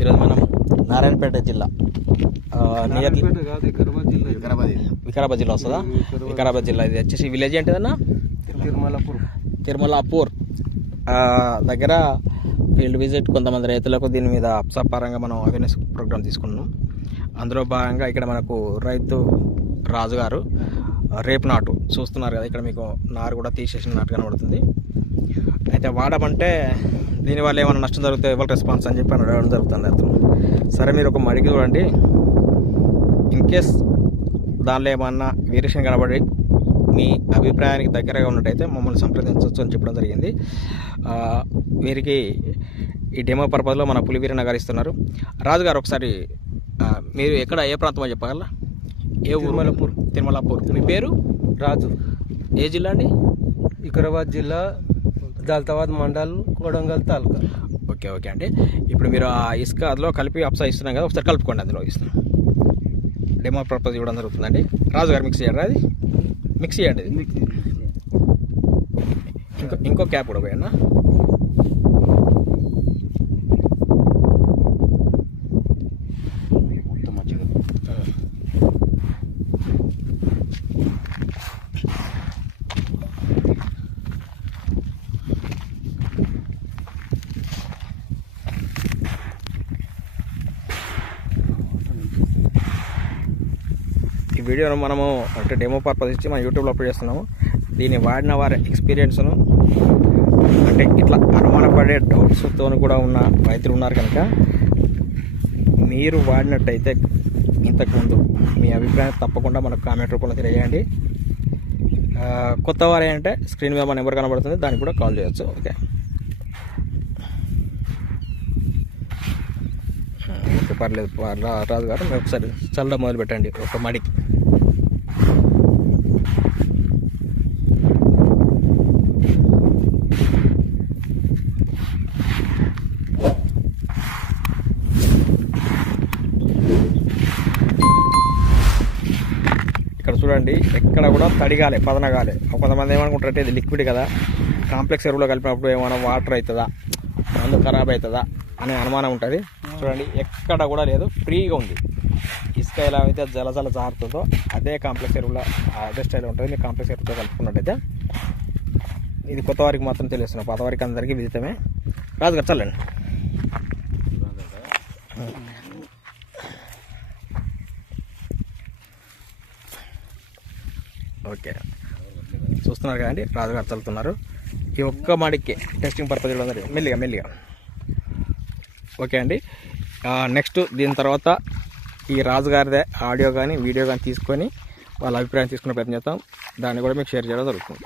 ఈరోజు మనం నారాయణపేట జిల్లా నియర్లీ వికారాబాద్ జిల్లా వస్తుందా? వికారాబాద్. జిల్లా. ఇది. వచ్చేసి విలేజ్ ఏంటిదన్నా? తిరుమలపూర్. తిరుమలాపూర్. దగ్గర ఫీల్డ్ విజిట్ కొంతమంది రైతులకు దీని మీద అప్సపరంగా మనం అవేర్నెస్ ప్రోగ్రామ్ తీసుకున్నాం. అందులో భాగంగా ఇక్కడ మనకు రైతు రాజు గారు రేపు నాటు చూస్తున్నారు కదా ఇక్కడ మీకు నారు కూడా తీసేసిన నాటు కనబడుతుంది. అయితే వాడమంటే దీనివల్ల ఏమైనా నష్టం జరిగితే ఎవరు రెస్పాన్స్ అని చెప్పి అడగడం జరుగుతుంది అతను. సరే మీరు ఒక మడికి చూడండి. ఇన్ కేస్ దానిలో ఏమన్నా వేరియేషన్ కనబడి మీ అభిప్రాయానికి దగ్గరగా ఉన్నట్టయితే మమ్మల్ని సంప్రదించవచ్చు అని చెప్పడం జరిగింది. వీరికి ఈ డెమో పర్పస్లో మన పులివీర నగర్ ఇస్తున్నారు రాజు గారు ఒకసారి మీరు ఎక్కడ ఏ ప్రాంతం చెప్పగలరా? ఏ ఊరు. తిరుమలాపూర్. మీ పేరు? రాజు. ఏ జిల్లా అండి? వికారాబాద్ జిల్లా దాల్తాబాద్ మండల్ కొడంగల్ తాలూకా. ఓకే ఓకే అండి. ఇప్పుడు మీరు ఆ ఇసుక అందులో కలిపి అప్సా ఇస్తున్నాం కదా ఒకసారి కలుపుకోండి అందులో ఇస్తున్నాం. డెమో పర్పస్ ఇవ్వడం జరుగుతుందండి. రాజు గారు మిక్స్ చేయండి అది మిక్స్ చేయండి. ఇంకో ఇంకో క్యాప్ కూడా పోయన్నా. వీడియోను మనము అంటే డెమో పర్పస్ ఇచ్చి మన యూట్యూబ్లో అప్లోడ్ చేస్తున్నాము. దీన్ని వాడిన వారి ఎక్స్పీరియన్స్ను అంటే ఇట్లా అనుమానపడే డౌట్స్తో కూడా ఉన్న రైతులు ఉన్నారు కనుక మీరు వాడినట్టయితే ఇంతకుముందు మీ అభిప్రాయం తప్పకుండా మనకు కామెంట్ రూపంలో తెలియజేయండి. కొత్త వారే అంటే స్క్రీన్ మీద మన నెంబర్ కనబడుతుంది దానికి కూడా కాల్ చేయొచ్చు. ఓకే ఓకే పర్లేదు రాదు కాబట్టి రాజు గారు మీరు ఒకసారి చల్లడం మొదలు పెట్టండి ఒక మడికి ఇక్కడ చూడండి ఎక్కడ కూడా తడిగాలి పదనగాలి. కొంతమంది ఏమనుకుంటారంటే ఇది లిక్విడ్ కదా కాంప్లెక్స్ ఎరువులో కలిపినప్పుడు ఏమైనా వాటర్ అవుతుందా? మందు ఖరాబ్ అవుతుందా? అనే అనుమానం ఉంటుంది. చూడండి ఎక్కడ కూడా లేదు. ఫ్రీగా ఉంది. ఇసుక ఎలా అయితే జల జల జారుతుందో అదే కాంప్లెక్స్ ఎరువుల అదే స్టైల్ ఉంటుంది. మీరు కాంప్లెక్స్ ఎరువుతో కలుపుకున్నట్టయితే ఇది కొత్త వారికి మాత్రం తెలుస్తున్నా పాత వారికి అందరికీ విదితమే. రాజుగారు చల్లండి. ఓకే. చూస్తున్నారు కదండి రాజుగారు చల్లుతున్నారు. ఈ ఒక్క మాడికి టెస్టింగ్ పర్పస్ మెల్లిగా మెల్లిగా. ఓకే అండి. నెక్స్ట్ దీని తర్వాత ఈ రాజుగారిదే ఆడియో కానీ వీడియో కానీ తీసుకొని వాళ్ళ అభిప్రాయం తీసుకునే ప్రయత్నం చేస్తాం దాన్ని కూడా మీకు షేర్ చేయడం జరుగుతుంది.